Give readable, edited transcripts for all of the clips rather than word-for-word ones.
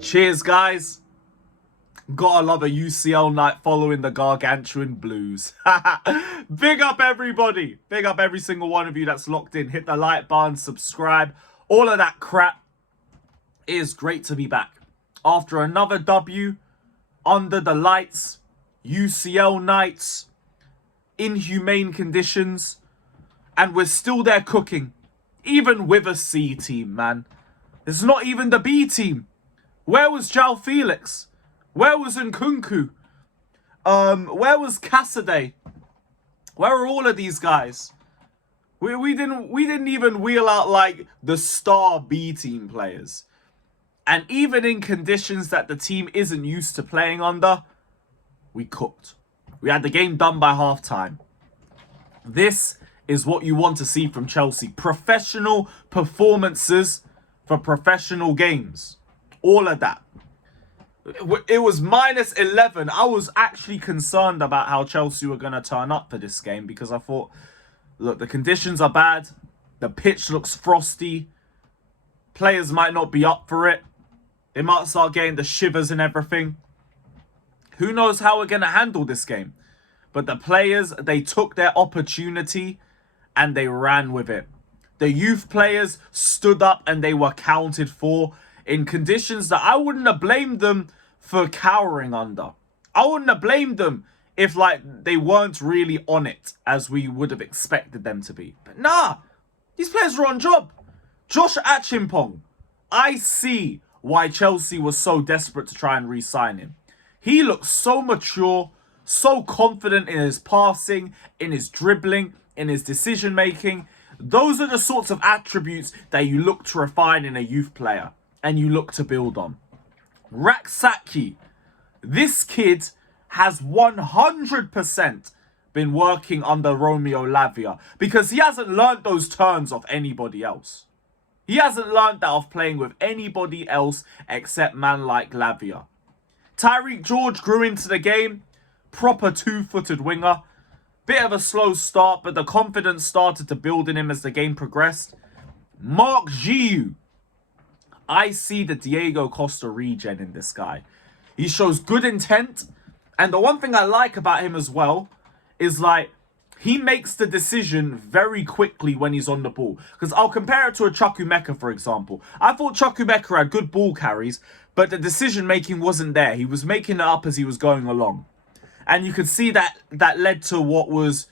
Cheers, guys. Gotta love a UCL night following the gargantuan blues. Big up everybody. Big up every single one of you that's locked in. Hit the like button, subscribe, all of that crap. It is great to be back. After another W, under the lights, UCL nights, inhumane conditions, and we're still there cooking. Even with a C team, man. It's not even the B team. Where was João Felix? Where was Nkunku? Where was Cassidy? Where are all of these guys? We didn't even wheel out like the star B team players. And even in conditions that the team isn't used to playing under, we cooked. We had the game done by halftime. This is what you want to see from Chelsea. Professional performances for professional games. All of that. It was minus 11. I was actually concerned about how Chelsea were going to turn up for this game because I thought, look, the conditions are bad. The pitch looks frosty. Players might not be up for it. They might start getting the shivers and everything. Who knows how we're going to handle this game? But the players, they took their opportunity and they ran with it. The youth players stood up and they were counted for in conditions that I wouldn't have blamed them for cowering under. I wouldn't have blamed them if they weren't really on it as we would have expected them to be. But nah, these players were on job. Josh Acheampong, I see why Chelsea was so desperate to try and re-sign him. He looks so mature, so confident in his passing, in his dribbling, in his decision making. Those are the sorts of attributes that you look to refine in a youth player and you look to build on. Rak-Sakyi, this kid has 100% been working under Romeo Lavia because he hasn't learned those turns off anybody else. He hasn't learned that off playing with anybody else except man like Lavia. Tyreek George grew into the game, proper two-footed winger. Bit of a slow start, but the confidence started to build in him as the game progressed. Marc Guiu, I see the Diego Costa regen in this guy. He shows good intent. And the one thing I like about him as well is he makes the decision very quickly when he's on the ball. Because I'll compare it to a Chukwuemeka, for example. I thought Chukwuemeka had good ball carries, but the decision making wasn't there. He was making it up as he was going along. And you could see that led to what was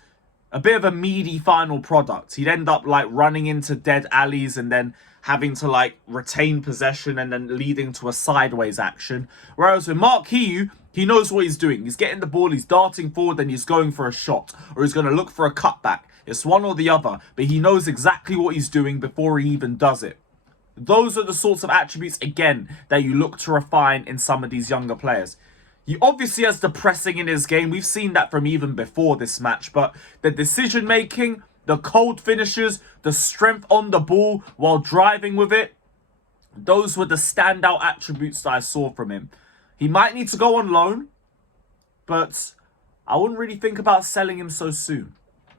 a bit of a meaty final product. He'd end up running into dead alleys and then having to retain possession and then leading to a sideways action. Whereas with Marc Guiu, he knows what he's doing. He's getting the ball, he's darting forward, and he's going for a shot. Or he's going to look for a cutback. It's one or the other. But he knows exactly what he's doing before he even does it. Those are the sorts of attributes, again, that you look to refine in some of these younger players. He obviously has the pressing in his game. We've seen that from even before this match. But the decision-making, the cold finishes, the strength on the ball while driving with it, those were the standout attributes that I saw from him. He might need to go on loan, but I wouldn't really think about selling him so soon.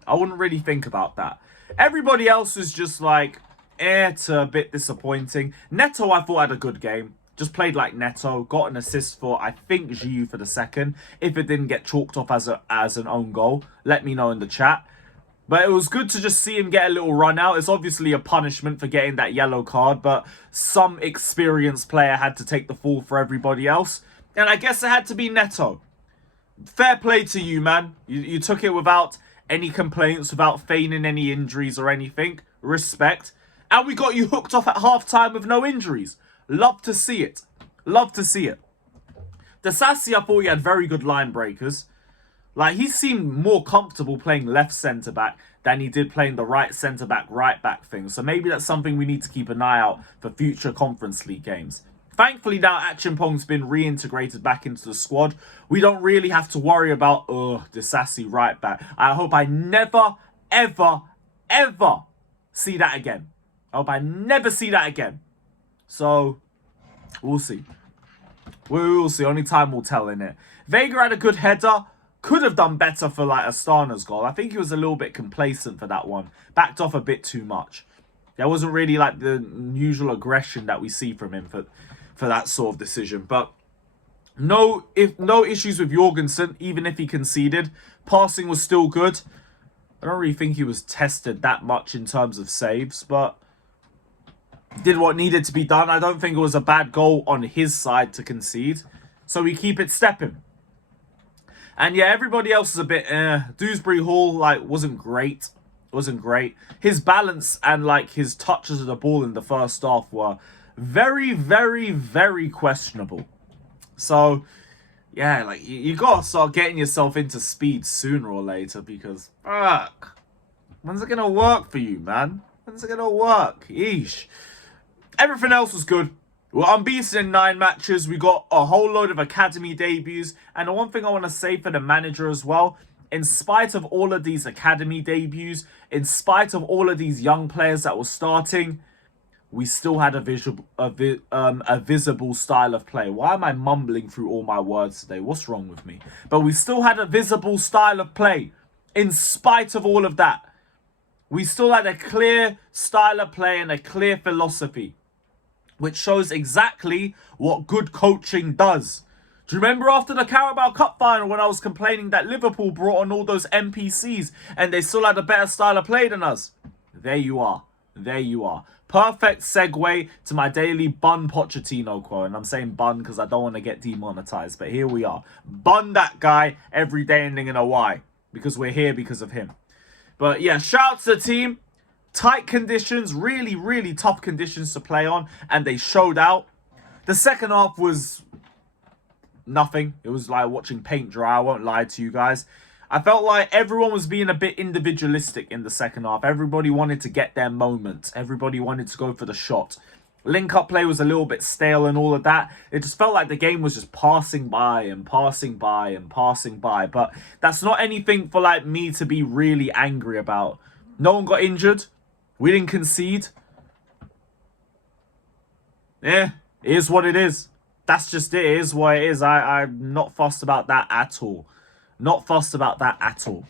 I wouldn't really think about that. Everybody else is just to a bit disappointing. Neto, I thought, had a good game. Just played like Neto, got an assist for, I think, Guiu for the second. If it didn't get chalked off as an own goal, let me know in the chat. But it was good to just see him get a little run out. It's obviously a punishment for getting that yellow card, but some experienced player had to take the fall for everybody else. And I guess it had to be Neto. Fair play to you, man. You took it without any complaints, without feigning any injuries or anything. Respect. And we got you hooked off at halftime with no injuries. Love to see it. Love to see it. Disasi, I thought he had very good line breakers. He seemed more comfortable playing left centre-back than he did playing the right centre-back, right-back thing. So maybe that's something we need to keep an eye out for future Conference League games. Thankfully, now Acheampong's been reintegrated back into the squad. We don't really have to worry about, Disasi right-back. I hope I never, ever, ever see that again. I hope I never see that again. So, we'll see. We will see. Only time will tell, innit? Vega had a good header. Could have done better for Astana's goal. I think he was a little bit complacent for that one. Backed off a bit too much. There wasn't really the usual aggression that we see from him for that sort of decision. But no issues with Jorgensen, even if he conceded. Passing was still good. I don't really think he was tested that much in terms of saves, but did what needed to be done. I don't think it was a bad goal on his side to concede. So we keep it stepping. And yeah, everybody else is a bit Dewsbury Hall, like, wasn't great. Wasn't great. His balance and, like, his touches of the ball in the first half were very, very, very questionable. So, yeah, like, you gotta start getting yourself into speed sooner or later because, fuck, when's it gonna work for you, man? When's it gonna work? Eesh. Everything else was good. We're unbeaten in 9 matches. We got a whole load of academy debuts. And the one thing I want to say for the manager as well, in spite of all of these academy debuts, in spite of all of these young players that were starting, we still had a visible style of play. Why am I mumbling through all my words today? What's wrong with me? But we still had a visible style of play. In spite of all of that, we still had a clear style of play and a clear philosophy, which shows exactly what good coaching does. Do you remember after the Carabao Cup final when I was complaining that Liverpool brought on all those NPCs and they still had a better style of play than us? There you are. There you are. Perfect segue to my daily Bun Pochettino quote. And I'm saying bun because I don't want to get demonetized. But here we are. Bun that guy every day ending in a Y. Because we're here because of him. But yeah, shout out to the team. Tight conditions, really, really tough conditions to play on, and they showed out. The second half was nothing. It was like watching paint dry, I won't lie to you guys. I felt like everyone was being a bit individualistic in the second half. Everybody wanted to get their moment. Everybody wanted to go for the shot. Link-up play was a little bit stale and all of that. It just felt like the game was just passing by and passing by and passing by. But that's not anything for like me to be really angry about. No one got injured. We didn't concede. Yeah, it is what it is. That's just it. It is what it is. I'm not fussed about that at all. Not fussed about that at all.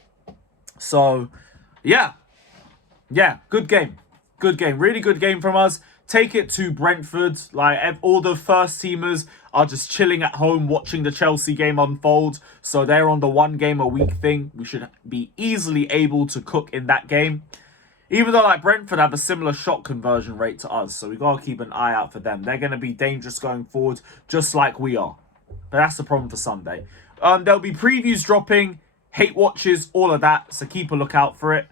So, yeah. Yeah, good game. Good game. Really good game from us. Take it to Brentford. Like, all the first teamers are just chilling at home watching the Chelsea game unfold. So they're on the 1 game a week thing. We should be easily able to cook in that game. Even though, like, Brentford have a similar shot conversion rate to us. So we got to keep an eye out for them. They're going to be dangerous going forward, just like we are. But that's the problem for Sunday. There'll be previews dropping, hate watches, all of that. So keep a lookout for it.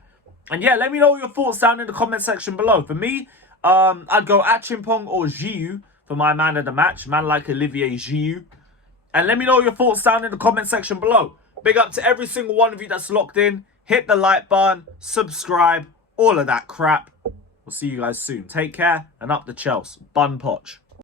And yeah, let me know your thoughts down in the comment section below. For me, I'd go Acheampong or Guiu for my man of the match. Man like Olivier Giroud. And let me know your thoughts down in the comment section below. Big up to every single one of you that's locked in. Hit the like button, subscribe, all of that crap. We'll see you guys soon. Take care and up the Chelsea. Bun Poch.